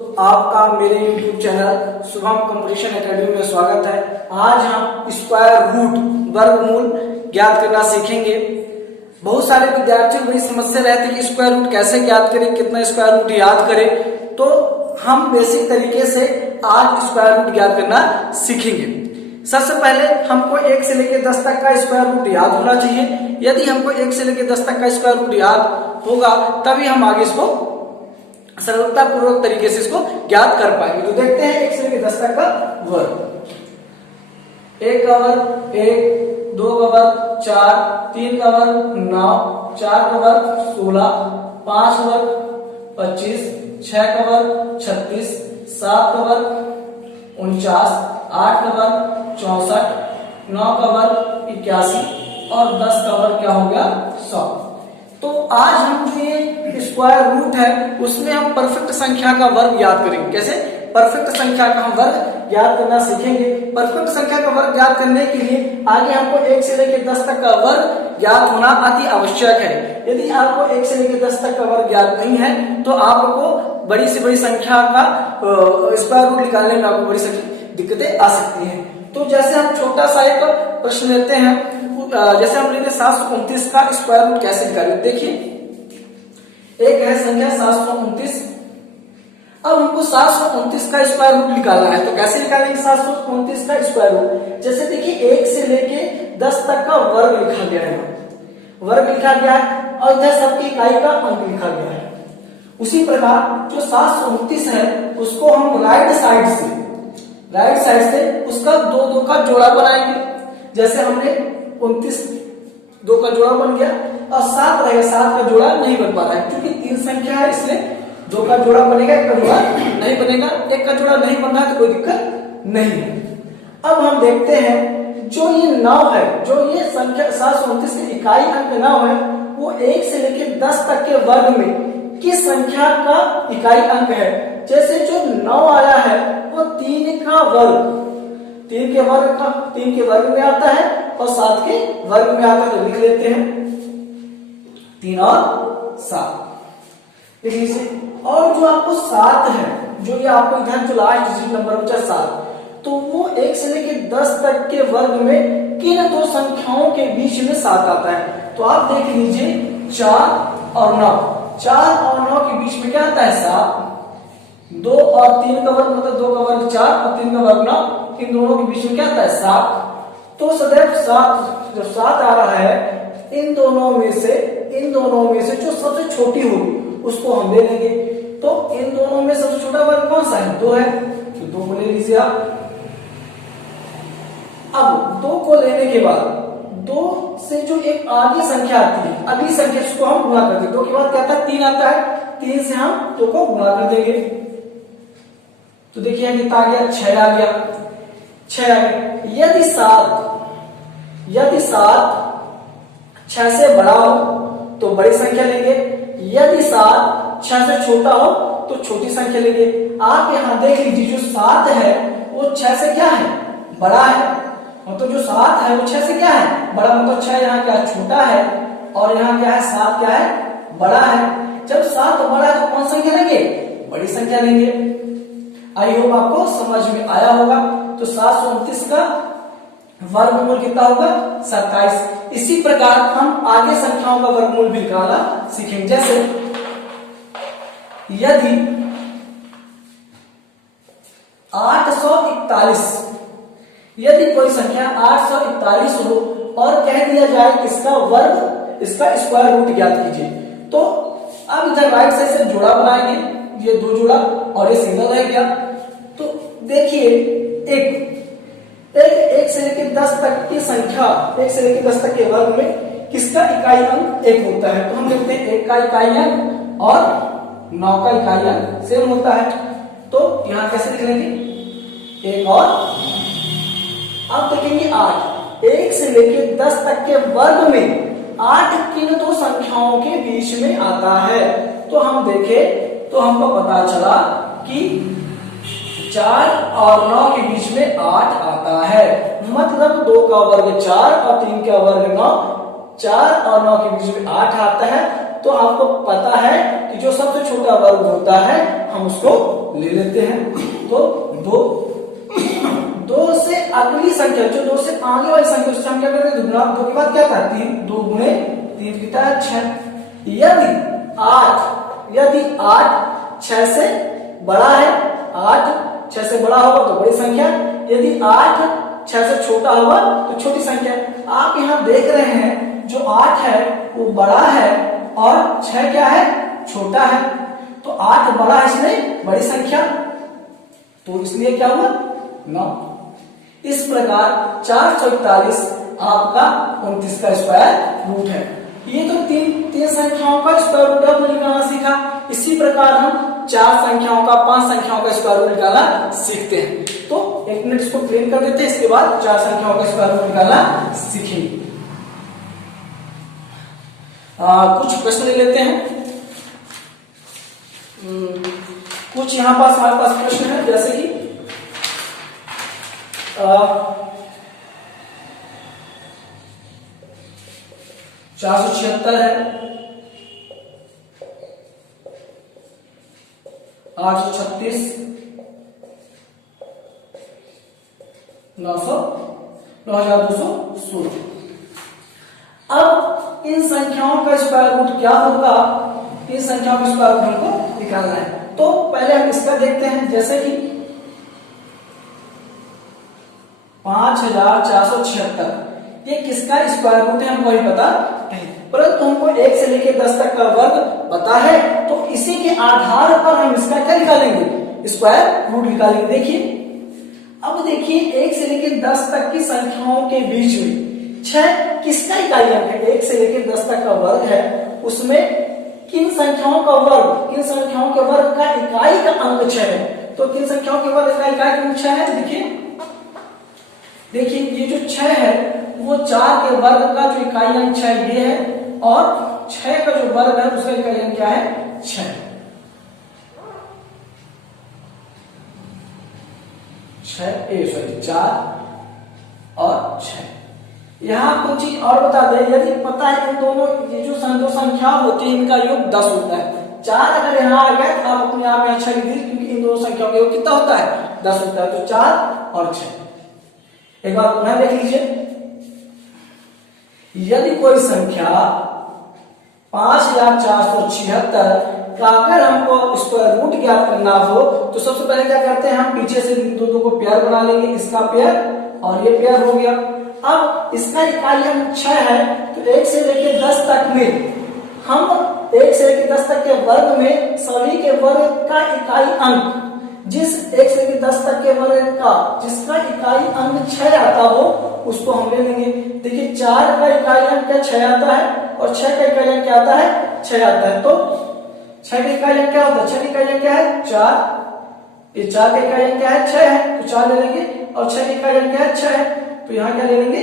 तो आपका मेरे YouTube channel Shubham competition academy में स्वागत है। आज हम स्क्वायर रूट वर्गमूल ज्ञात करना सीखेंगे। बहुत सारे विद्यार्थियों को बड़ी समस्या रहती है कि स्क्वायर रूट कैसे ज्ञात करें, कितना स्क्वायर रूट याद करें। तो हम बेसिक तरीके से आज स्क्वायर रूट ज्ञात करना सीखेंगे। सबसे पहले हमको 1 से लेकर 10 तक का स्क्वायर रूट याद होना चाहिए। यदि हमको 1 से लेकर 10 तक का स्क्वायर रूट याद होगा तभी हम आगे इसको सरलता पूर्वक तरीके से इसको ज्ञात कर पाएंगे। तो देखते हैं 1 से लेकर 10 तक का वर्ग। 1 का वर्ग 1, 2 का वर्ग 4, 3 का वर्ग 9, 4 का वर्ग 16, 5 का वर्ग 25, 6 का वर्ग 36, 7 का वर्ग 49, 8 का वर्ग 64, 9 का वर्ग 81 और 10 का वर्ग क्या हो गया 100। तो आज हम जो ये स्क्वायर रूट है उसमें हम परफेक्ट संख्या का वर्ग याद करेंगे। कैसे? परफेक्ट संख्या का हम वर्ग याद करना सीखेंगे। परफेक्ट संख्या का वर्ग याद करने के लिए आगे हमको 1 से लेकर 10 तक का वर्ग याद होना अति आवश्यक है। यदि आपको 1 से लेकर 10 तक का वर्ग याद नहीं है तो आपको बड़ी से बड़ी संख्या का स्क्वायर रूट निकालने में आपको बड़ी दिक्कतें आ सकती हैं। तो जैसे हम छोटा सा एक प्रश्न लेते हैं, जैसे हम लेते हैं 729 का स्क्वायर रूट कैसे निकालें। देखिए एक है संख्या 729। अब हमको 729 का स्क्वायर रूट निकालना है। तो कैसे निकालेंगे 729 का स्क्वायर रूट? जैसे देखिए 1 से लेके 10 तक का वर्ग लिखा गया है, वर्ग लिखा गया है और इधर सबकी इकाई का अंक लिखा गया है। उसी प्रकार जो 729 है उसको हम राइट साइड से उसका 2 का जोड़ा बनाएंगे। जैसे हमने 29 2 का जोड़ा बन गया और 7 रहेगा, 7 का जोड़ा नहीं बन पा रहा है क्योंकि 3 संख्या है इसलिए 2 का जोड़ा बनेगा, 1 का जोड़ा नहीं बनेगा। 1 का जोड़ा नहीं बन रहा है तो कोई दिक्कत नहीं है। अब हम देखते हैं जो ये 9 है, जो ये संख्या 729 की इकाई अंक 9 है वो 1 से लेकर 10 तक के वर्ग में किस संख्या का इकाई अंक है। जैसे जो 9 आया है वो 3 का वर्ग 3 के वर्ग में आता है और 7 के वर्ग में आता है। तो लिख लेते हैं 3 और 7 लिख लीजिए। और जो आपको 7 है, जो ये आपको इधर जो लास्ट डिजिट नंबर बचा 7, तो वो 1 से लेकर 10 तक के वर्ग में किन 2 संख्याओं के बीच में 7 आता है। तो आप देख लीजिए 4 और 9, 4 और 9 के बीच में क्या आता है 7। 2 और 3 का वर्ग मतलब 2 का वर्ग 4 और 3 का वर्ग 9, इन दोनों के बीच में क्या आता है 7। तो सदैव 7 जब 7 आ रहा है इन दोनों में से जो सबसे छोटी होगी उसको हम ले लेंगे। तो इन दोनों में सबसे छोटा वर्ग कौन सा है? 2 है, तो 2 को ले लीजिए आप। अब 2 को लेने के बाद 2 से जो एक आगे संख्या आती है, अगली संख्या उसको हम गुणा कर देंगे। 2 के बाद क्या आता है 3 आता है, 3 से हम 2 को गुणा कर देंगे। तो देखिए कितना आ गया 6 आ गया, 6 आ गया। यदि 7 6 से बड़ा हो तो बड़ी संख्या लेंगे, यदि 7 6 से छोटा हो तो छोटी संख्या लेंगे। आप यहां देख लीजिए जो 7 है वो 6 से क्या है बड़ा है, मतलब जो 7 है वो 6 से क्या है बड़ा, मतलब 6 यहाँ क्या छोटा है और यहाँ क्या है 7 क्या है बड़ा है। जब 7 बड़ा है तो कौन संख्या लेंगे? बड़ी संख्या लेंगे। आई होप आपको समझ में आया होगा। तो 729 का वर्गमूल कितना होगा 27। इसी प्रकार हम आगे संख्याओं का वर्गमूल भी निकालना सीखेंगे। जैसे यदि 841, यदि कोई संख्या 841 हो और कह दिया जाए इसका वर्ग, इसका स्क्वायर रूट ज्ञात कीजिए, तो अब इधर राइट साइड से जोड़ा बनाएंगे, ये 2 जोड़ा और ये सिंगल रह गया। तो देखिए एक से लेकर 10 तक की संख्या, 1 से लेकर 10 तक के वर्ग में किसका इकाई अंक 1 होता है। तो हम लिखते हैं 1 का इकाई अंक और 9 का इकाई अंक सेम होता है। तो यहां कैसे लिख लेंगे 1 और अब देखेंगे 8। 1 से लेकर 10 तक के वर्ग में 8 किन 2 संख्याओं के बीच में आता है। तो हम देखें तो हमको पता चला कि 4 और 9 के बीच में 8 आता है, मतलब 2 का वर्ग 4 और 3 का वर्ग 9, 4 और 9 के बीच में 8 आता है। तो आपको पता है कि जो सबसे छोटा वर्ग होता है हम उसको ले लेते हैं। तो 2 से अगली संख्या, जो 2 से आगे वाली संख्या, उससे हम क्या करेंगे, दुगुना। 2 के बाद क्या था, 3, 2 गुणे 3 कितना है, 6। यदि 8 6 से बड़ा है, 8 6 से बड़ा होगा तो बड़ी संख्या, यदि 8 6 से छोटा होगा तो छोटी संख्या। आप यहाँ देख रहे हैं जो 8 है वो बड़ा है और 6 क्या है, छोटा है। तो 8 बड़ा है इसलिए बड़ी संख्या, तो इसलिए क्या हुआ, 9। इस प्रकार 441 आपका 29 का स्क्वायर रूट है। ये तो तीन संख्याओं का स्क्वायर रूट आपने निकालना सीखा। इसी प्रकार हम 4 संख्याओं का, 5 संख्याओं का स्क्वायर रूट निकालना सीखते हैं। तो 1 मिनट इसको प्रिंट कर देते हैं, इसके बाद 4 संख्याओं का स्क्वायर रूट निकालना सीखेंगे। कुछ प्रश्न ले लेते हैं। कुछ यहाँ पास हमारे पास प्रश्न है, जैसे कि 476 है, 836, 9216। अब इन संख्याओं का स्क्वायर रूट क्या होगा, इन संख्याओं का स्क्वायर रूट हमको निकालना है। तो पहले हम इसका देखते हैं, जैसे कि 5476, ये किसका स्क्वायर रूट है हमको नहीं पता नहीं, परंतु हमको 1 से लेकर 10 तक का वर्ग पता है। तो इसी के आधार पर हम इसका क्या निकालेंगे, स्क्वायर रूट निकालेंगे। देखिए, अब देखिए 1 से लेकर 10 तक की संख्याओं के बीच में 6 किसका इकाई अंक है, 1 से लेकर 10 तक का वर्ग है, उसमें किन संख्याओं का वर्ग, किन संख्याओं के वर्ग का इकाई का अंक 6 है। तो किन संख्याओं के वर्ग का इकाई का अंक 6 है, देखिए ये जो 6 है वो 4 के वर्ग का जो इकाई अंक 6 ये है, और 6 का जो वर्ग है उसका इकाई अंक क्या है, 6। 4 और 6। यहाँ कुछ चीज और बता दें, यदि पता है इन दोनों, ये जो दो संख्या होती है इनका योग 10 होता है। 4 अगर यहाँ आ गया तो आप अपने आप यहाँ 6 लिख दीजिए, क्योंकि इन दोनों संख्याओं का योग कितना होता है, 10 होता है। तो 4 और 6। एक बार पुनः देख लीजिए, यदि कोई संख्या 5476 का अगर हमको स्क्वायर रूट ज्ञात करना हो तो सबसे पहले क्या करते हैं, हम पीछे से दो को पेयर बना लेंगे, इसका पेयर और ये पेयर हो गया। अब इसका इकाई अंक 6 है, तो 1 से लेकर 10 तक में हम 1 से लेकर 10 तक के वर्ग में सभी के वर्ग का इकाई अंक, जिस 1 से लेकर 10 तक के वर्ग का जिसका इकाई अंक 6 आता हो उसको हम ले लेंगे। देखिए 4 का इकाई अंक क्या 6 आता है, और 6 का इकाई अंक क्या आता है, 6 आता है। तो 6 का इकाई अंक क्या होता है, 6 का इकाई अंक क्या है, 4। ये 4 का इकाई अंक क्या है, 6 है, तो 4 ले लेंगे, और 6 का इकाई अंक क्या है, 6 है, तो यहाँ क्या ले लेंगे,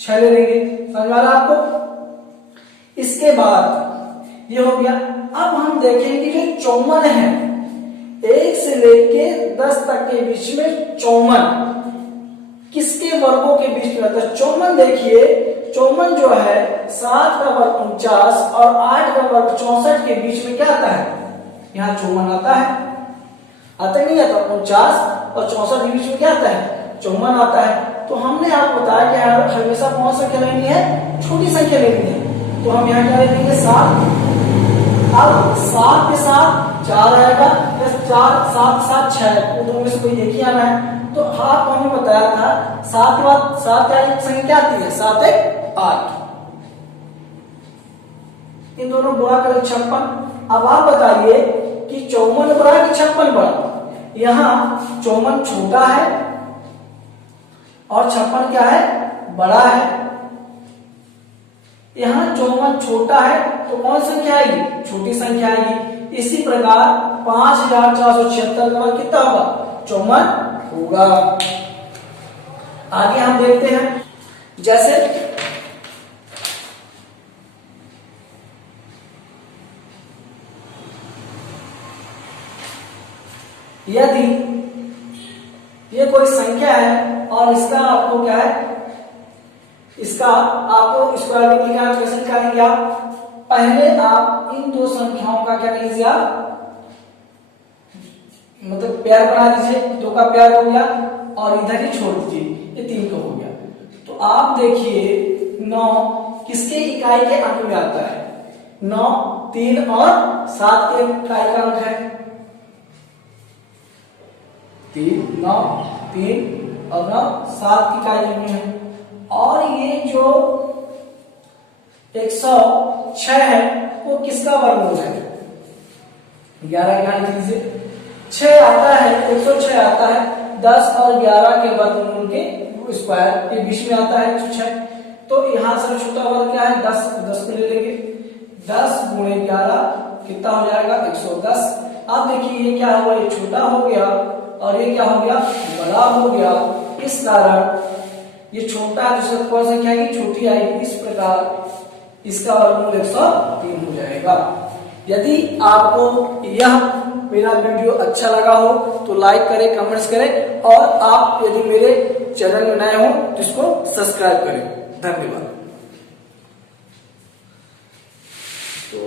6 ले लेंगे। समझ में आ रहा आपको। इसके बाद ये हो गया। अब हम देखेंगे जो 54 है, 1 से लेके 10 तक के बीच में 54 किसके वर्गों के बीच में आता है। 54 देखिए, 54 जो है 7 का वर्ग 49 और 8 का वर्ग 64 के बीच में क्या आता है, यहाँ 54 आता है। आता ही नहीं आता, 49 और 64 के बीच में क्या आता है, 54 आता है। तो हमने आपको बताया कि हमेशा कौन सी संख्या लेनी है, छोटी संख्या लेनी है। तो हम यहाँ क्या ले लेंगे, 7। अब 7 के साथ 4 आएगा, प्लस 4 7 7 6, दोनों में से कोई एक ही आना है। तो आपको हमने बताया था 7 के बाद 7 एक संख्या क्या आती है, 7 1 8, इन दोनों गुणा करें 56। अब आप बताइए कि 54 बड़ा कि 56 बड़ा। यहाँ 54 छोटा है और 56 क्या है, बड़ा है। यहाँ 54 छोटा है तो कौन संख्या आएगी, छोटी संख्या आएगी। इसी प्रकार 5476 का मान कितना होगा, 54 होगा। आगे हम देखते हैं, जैसे यदि ये कोई संख्या है और इसका आपको क्या है, इसका आपको स्क्वायर रूट निकालना, कैसे निकालेंगे आप, पहले आप इन दो संख्याओं का क्या लीजिए, आप मतलब पेयर बना दीजिए, 2 का पेयर हो गया और इधर ही छोड़ दीजिए, ये 3 का हो गया। तो आप देखिए 9 किसके इकाई के अंक में आता है? 9 3 और 7 के इकाई का अंक है। 3 9 3 और 9 7 की इकाई में है। और ये जो 106 है वो किसका वर्गमूल है? 11 यहां लिख लीजिए। 6 आता है, 106 आता है 10 और 11 के वर्गमूल के स्क्वायर के बीच में आता है 106। तो यहां से छोटा वर्ग क्या है? 10, 10 को ले लेंगे। 10 गुणे 11 कितना हो जाएगा? 110। अब देखिए ये क्या हुआ? ये छोटा हो गया और ये क्या हो गया? बड़ा हो गया। इस कारण ये छोटा है, दूसरा कौन सा क्या है? छोटी आएगी। इस प्रकार इसका वर्गमूल 103 हो जाएगा। यदि आपको यह मेरा वीडियो अच्छा लगा हो तो लाइक करें, कमेंट्स करें और आप यदि मेरे चैनल में नए हो तो इसको सब्सक्राइब करें। धन्यवाद। तो